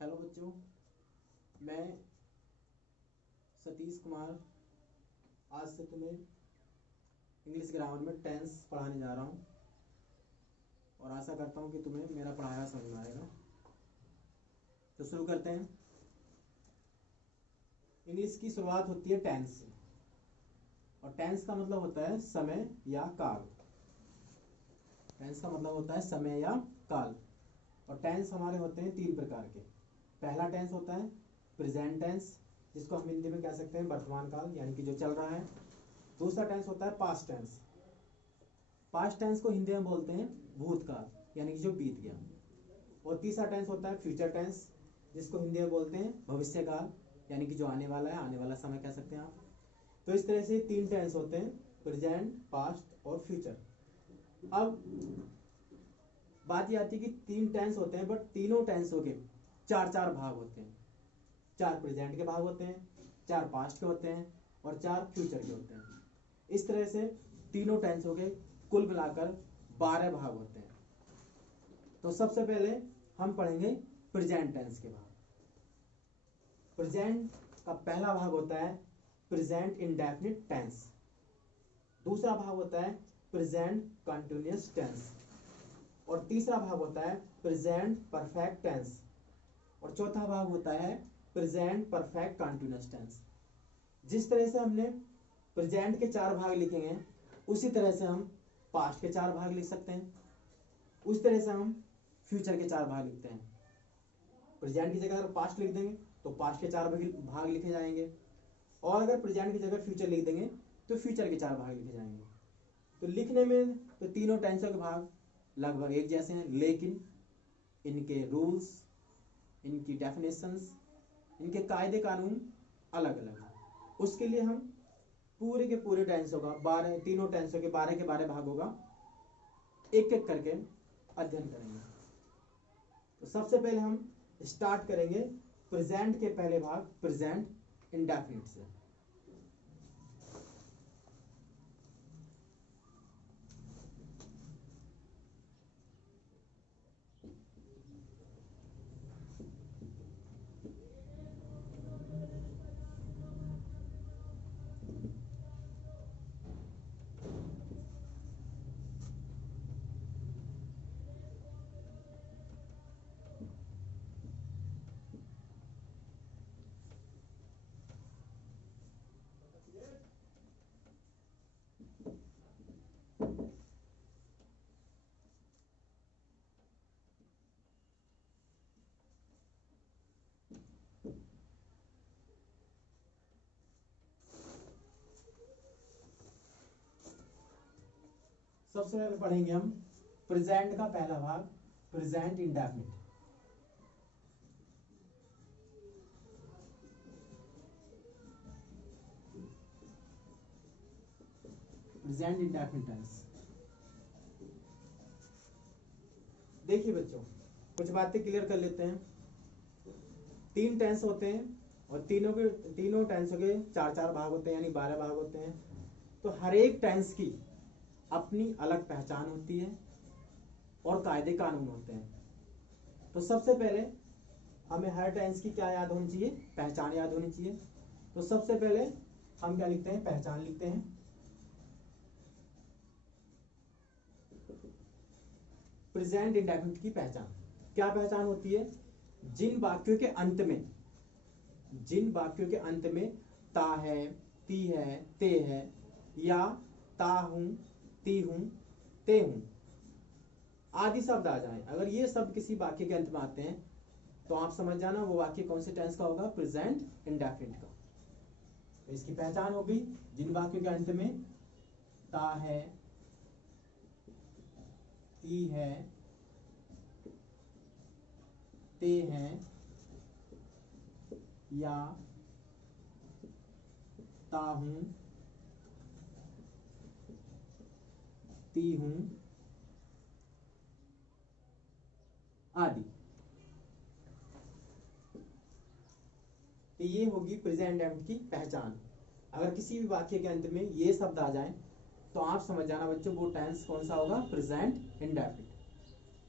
Hello बच्चों, मैं सतीश कुमार आज से तुम्हें इंग्लिश ग्रामर में टेंस पढ़ाने जा रहा हूँ और आशा करता हूँ कि तुम्हें मेरा पढ़ाया समझ में आएगा। तो शुरू करते हैं। इंग्लिश की शुरुआत होती है टेंस से और टेंस का मतलब होता है समय या काल। टेंस का मतलब होता है समय या काल और टेंस हमारे होते हैं तीन प्रकार के। पहला टेंस होता है प्रेजेंट टेंस, जिसको हम हिंदी में कह सकते हैं वर्तमान काल, यानी कि जो चल रहा है। दूसरा टेंस होता है पास्ट टेंस। पास्ट टेंस को हिंदी में बोलते हैं भूतकाल, यानी कि जो बीत गया। और तीसरा टेंस होता है फ्यूचर टेंस, जिसको हिंदी में बोलते हैं भविष्य काल, यानी कि जो आने वाला है, आने वाला समय कह सकते हैं आप। तो इस तरह से तीन टेंस होते हैं, प्रेजेंट, पास्ट और फ्यूचर। अब बात यह आती है कि तीन टेंस होते हैं, बट तीनों टेंसों के चार चार भाग होते हैं। चार प्रेजेंट के भाग होते हैं, चार पास्ट के होते हैं और चार फ्यूचर के होते हैं। इस तरह से तीनों टेंसों के कुल मिलाकर 12 भाग होते हैं। तो सबसे पहले हम पढ़ेंगे प्रेजेंट टेंस के भाग। प्रेजेंट का पहला भाग होता है प्रेजेंट इंडेफिनिट टेंस। दूसरा भाग होता है प्रेजेंट कंटिन्यूअस टेंस और तीसरा भाग होता है प्रेजेंट परफेक्ट टेंस और चौथा भाग होता है प्रेजेंट परफेक्ट कंटिन्यूअस टेंस। जिस तरह से हमने प्रेजेंट के चार भाग लिखेंगे, उसी तरह से हम पास्ट के चार भाग लिख सकते हैं। उस तरह से हम फ्यूचर के चार भाग लिखते हैं। प्रेजेंट की जगह अगर पास्ट लिख देंगे तो पास्ट के चार भाग लिखे जाएंगे, और अगर प्रेजेंट की जगह फ्यूचर लिख देंगे तो फ्यूचर के चार भाग लिखे जाएंगे। तो लिखने में तो तीनों टेंसों के भाग लगभग एक जैसे हैं, लेकिन इनके रूल्स, इनकी डेफिनेशंस, इनके कायदे कानून अलग अलग हैं। उसके लिए हम पूरे के पूरे टेंसों का तीनों टेंसों के 12 के 12 भागों का एक एक करके अध्ययन करेंगे। तो सबसे पहले हम स्टार्ट करेंगे प्रेजेंट के पहले भाग प्रेजेंट इंडेफिनिट से। सबसे पहले पढ़ेंगे हम प्रेजेंट का पहला भाग present indefinite. Present indefinite tense. देखिए बच्चों, कुछ बातें क्लियर कर लेते हैं। तीन टेंस होते हैं और तीनों टेंसों के चार चार भाग होते हैं, यानी 12 भाग होते हैं। तो हर एक टेंस की अपनी अलग पहचान होती है और कायदे कानून होते हैं। तो सबसे पहले हमें हर टेंस की क्या याद होनी चाहिए? पहचान याद होनी चाहिए। तो सबसे पहले हम क्या लिखते हैं? पहचान लिखते हैं। प्रेजेंट इंडेफिनिट की पहचान क्या पहचान होती है? जिन वाक्यों के अंत में ता है, ती है, ते है, या ता हूं, ती हूं, ते हूं आदि शब्द आ जाए, अगर ये शब्द किसी वाक्य के अंत में आते हैं तो आप समझ जाना वो वाक्य कौन से टेंस का होगा? प्रेजेंट इंडेफिनिट का। तो इसकी पहचान होगी जिन वाक्यों के अंत में ता है, ती है, ते हैं, या ता हूं, ती हूं आदि। तो ये होगी प्रेजेंट इंडेफिनिट की पहचान। अगर किसी भी वाक्य के अंत में ये शब्द आ जाए तो आप समझ जाना बच्चों वो टेंस कौन सा होगा? Present indefinite.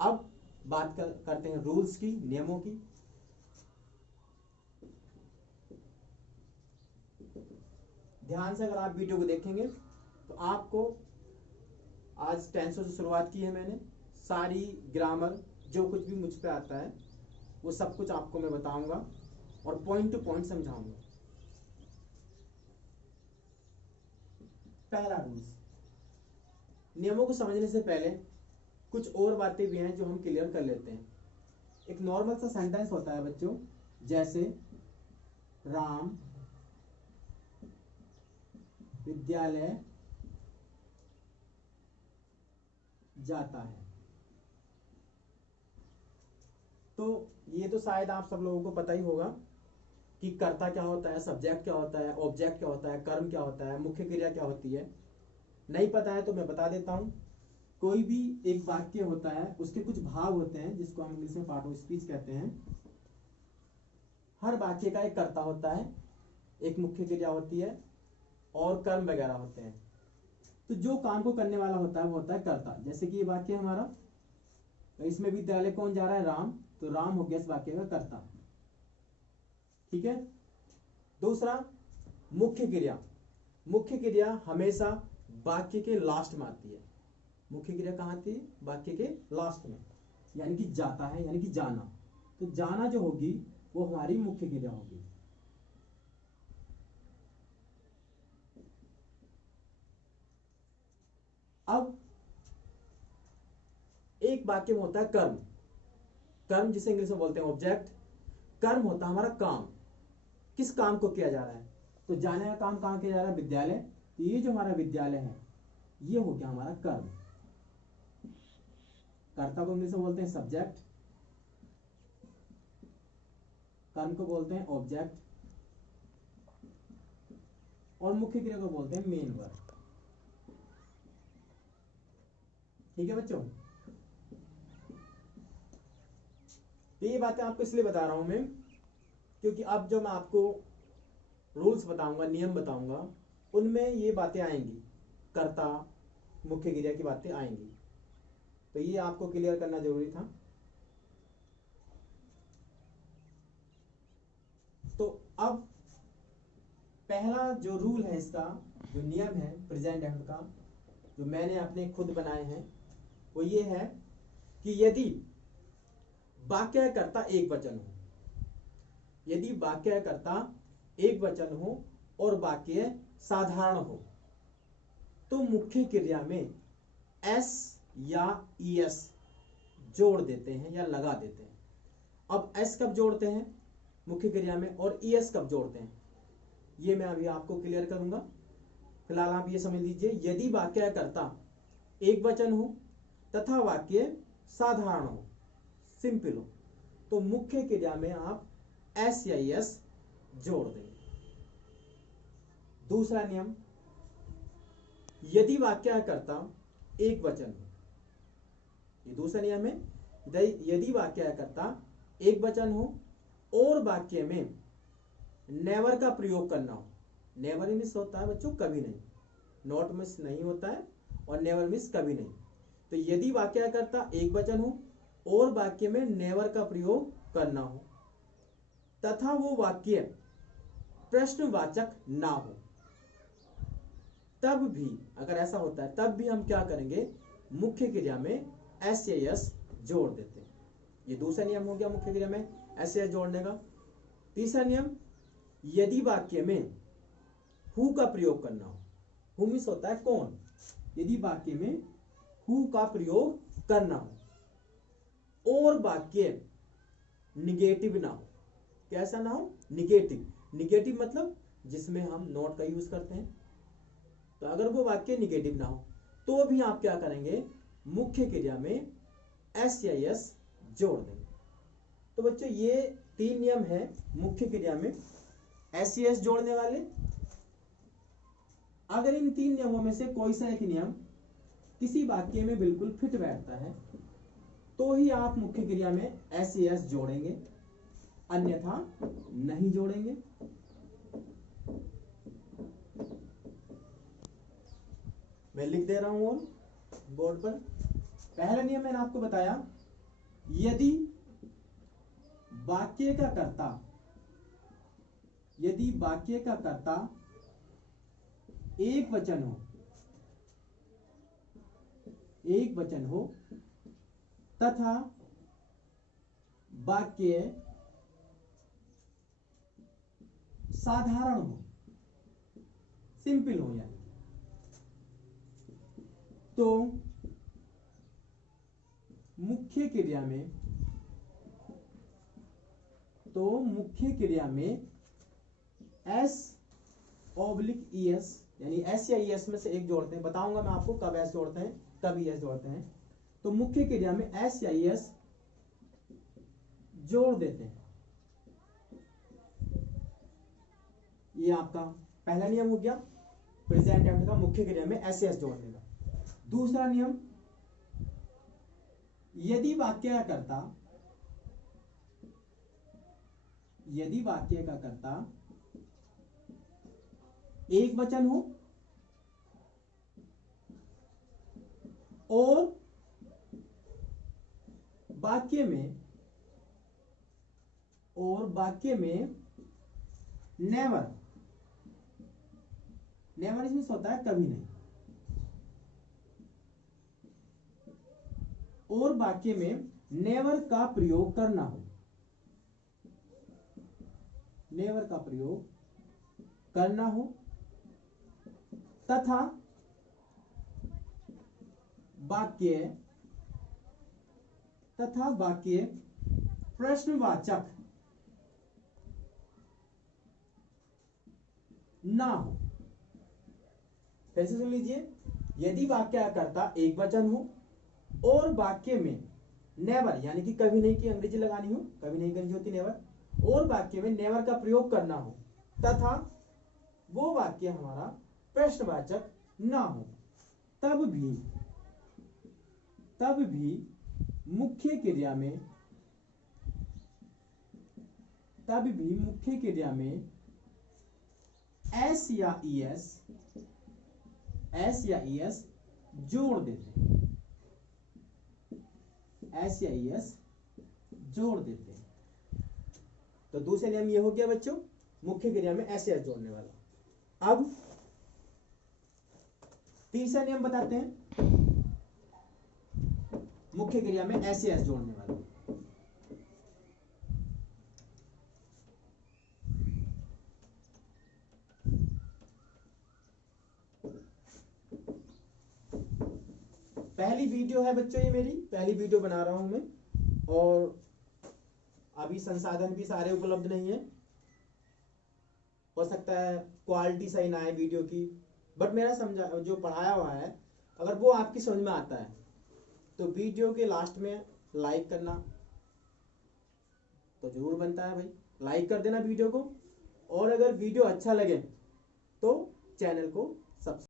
अब बात करते हैं रूल्स की, नियमों की। ध्यान से अगर आप वीडियो को देखेंगे तो आपको आज टेंसों से शुरुआत की है मैंने, सारी ग्रामर जो कुछ भी मुझ पे आता है वो सब कुछ आपको मैं बताऊंगा और पॉइंट टू पॉइंट समझाऊंगा। पहला रूल्स, नियमों को समझने से पहले कुछ और बातें भी हैं जो हम क्लियर कर लेते हैं। एक नॉर्मल सा सेंटेंस होता है बच्चों, जैसे राम विद्यालय जाता है, तो ये तो शायद आप सब लोगों को पता ही होगा कि कर्ता क्या होता है, सब्जेक्ट क्या होता है, ऑब्जेक्ट क्या होता है, कर्म क्या होता है, मुख्य क्रिया क्या होती है। नहीं पता है तो मैं बता देता हूं। कोई भी एक वाक्य होता है, उसके कुछ भाग होते हैं जिसको हम इंग्लिश में पार्ट ऑफ स्पीच कहते हैं। हर वाक्य का एक कर्ता होता है, एक मुख्य क्रिया होती है और कर्म वगैरह होते हैं। तो जो काम को करने वाला होता है वो होता है कर्ता। जैसे कि ये वाक्य हमारा, तो इसमें विद्यालय कौन जा रहा है, राम, तो राम हो गया इस वाक्य का कर्ता। ठीक है। दूसरा, मुख्य क्रिया। मुख्य क्रिया हमेशा वाक्य के लास्ट में आती है। मुख्य क्रिया कहाँ आती है, वाक्य के लास्ट में, यानी कि जाता है, यानी कि जाना। तो जाना जो होगी वो हमारी मुख्य क्रिया होगी। अब एक वाक्य में होता है कर्म। कर्म जिसे इंग्लिश में बोलते हैं ऑब्जेक्ट। कर्म होता है हमारा काम, किस काम को किया जा रहा है। तो जाने का काम कहाँ किया जा रहा है, विद्यालय। तो ये जो हमारा विद्यालय है ये हो गया हमारा कर्म। कर्ता को इंग्लिश में बोलते हैं सब्जेक्ट, कर्म को बोलते हैं ऑब्जेक्ट और मुख्य क्रिया को बोलते हैं मेन वर्ब। ठीक है बच्चों। तो ये बातें आपको इसलिए बता रहा हूं मैं क्योंकि अब जो मैं आपको रूल्स बताऊंगा, नियम बताऊंगा, उनमें ये बातें आएंगी, कर्ता मुख्य क्रिया की बातें आएंगी। तो ये आपको क्लियर करना जरूरी था। तो अब पहला जो रूल है, इसका जो नियम है प्रेजेंट एंड का, जो मैंने अपने खुद बनाए हैं, वो ये है कि यदि वाक्य कर्ता एक वचन हो, यदि वाक्य कर्ता एक वचन हो और वाक्य साधारण हो, तो मुख्य क्रिया में एस या ईएस जोड़ देते हैं या लगा देते हैं। अब एस कब जोड़ते हैं मुख्य क्रिया में और ईएस कब जोड़ते हैं, ये मैं अभी आपको क्लियर करूंगा। फिलहाल आप ये समझ लीजिए, यदि वाक्य कर्ता एक वचन हो तथा वाक्य साधारण हो, सिंपल हो, तो मुख्य क्रिया में आप एस या ईएस जोड़ देंगे। दूसरा नियम, यदि वाक्य कर्ता एक वचन हो, ये दूसरा नियम है, यदि वाक्य कर्ता एक वचन हो और वाक्य में नेवर का प्रयोग करना हो। नेवर मिस होता है बच्चों कभी नहीं, नॉट मिस नहीं होता है और नेवर मिस कभी नहीं। तो यदि वाक्य कर्ता एक वचन हो और वाक्य में नेवर का प्रयोग करना हो तथा वो वाक्य प्रश्नवाचक ना हो, तब भी, अगर ऐसा होता है तब भी हम क्या करेंगे, मुख्य क्रिया में एस या एस जोड़ देते हैं। ये दूसरा नियम हो गया मुख्य क्रिया में एस या एस जोड़ने का। तीसरा नियम, यदि वाक्य में हु का प्रयोग करना हो, हु मिस होता है कौन, यदि वाक्य में हु का प्रयोग करना हो और वाक्य निगेटिव ना हो, कैसा ना हो, निगेटिव। निगेटिव मतलब जिसमें हम नॉट का यूज करते हैं। तो अगर वो वाक्य निगेटिव ना हो तो भी आप क्या करेंगे, मुख्य क्रिया में एस या एस जोड़ देंगे। तो बच्चों ये तीन नियम है मुख्य क्रिया में एस या एस जोड़ने वाले। अगर इन तीन नियमों में से कोई सा एक नियम किसी वाक्य में बिल्कुल फिट बैठता है तो ही आप मुख्य क्रिया में एस या एस जोड़ेंगे, अन्यथा नहीं जोड़ेंगे। मैं लिख दे रहा हूं और बोर्ड पर। पहला नियम मैंने आपको बताया, यदि वाक्य का कर्ता एक वचन हो तथा वाक्य साधारण हो, सिंपल हो यानी। तो मुख्य क्रिया में S/ES यानी S या ES में से एक जोड़ते हैं। बताऊंगा मैं आपको कब S जोड़ते हैं, कब ES जोड़ते हैं। तो मुख्य क्रिया में S या ES जोड़ देते हैं। ये आपका पहला नियम हो गया प्रेजेंट टेंस का मुख्य क्रिया में S या ES जोड़ने का। दूसरा नियम, यदि वाक्य का कर्ता एक वचन हो और वाक्य में नेवर इसमें होता है कभी नहीं, और वाक्य में नेवर का प्रयोग करना हो, तथा वाक्य प्रश्नवाचक ना हो। कैसे सुन लीजिए, यदि वाक्य का कर्ता एक वचन हो और वाक्य में नेवर यानी कि कभी नहीं की अंग्रेजी लगानी हो, कभी नहीं करनी होती नेवर, और वाक्य में नेवर का प्रयोग करना हो तथा वो वाक्य हमारा प्रश्नवाचक ना हो, तब भी मुख्य क्रिया में S या ES जोड़ देते हैं। तो दूसरे नियम ये हो गया बच्चों, मुख्य क्रिया में S या ES जोड़ने वाला। अब तीसरा नियम बताते हैं मुख्य क्रिया में S या ES जोड़ने वाला। पहली वीडियो है बच्चों, ये मेरी पहली वीडियो बना रहा हूं मैं, और अभी संसाधन भी सारे उपलब्ध नहीं है। हो सकता है क्वालिटी सही ना आए वीडियो की, बट मेरा समझा जो पढ़ाया हुआ है अगर वो आपकी समझ में आता है तो वीडियो के लास्ट में लाइक करना तो जरूर बनता है भाई, लाइक कर देना वीडियो को। और अगर वीडियो अच्छा लगे तो चैनल को सब्सक्राइब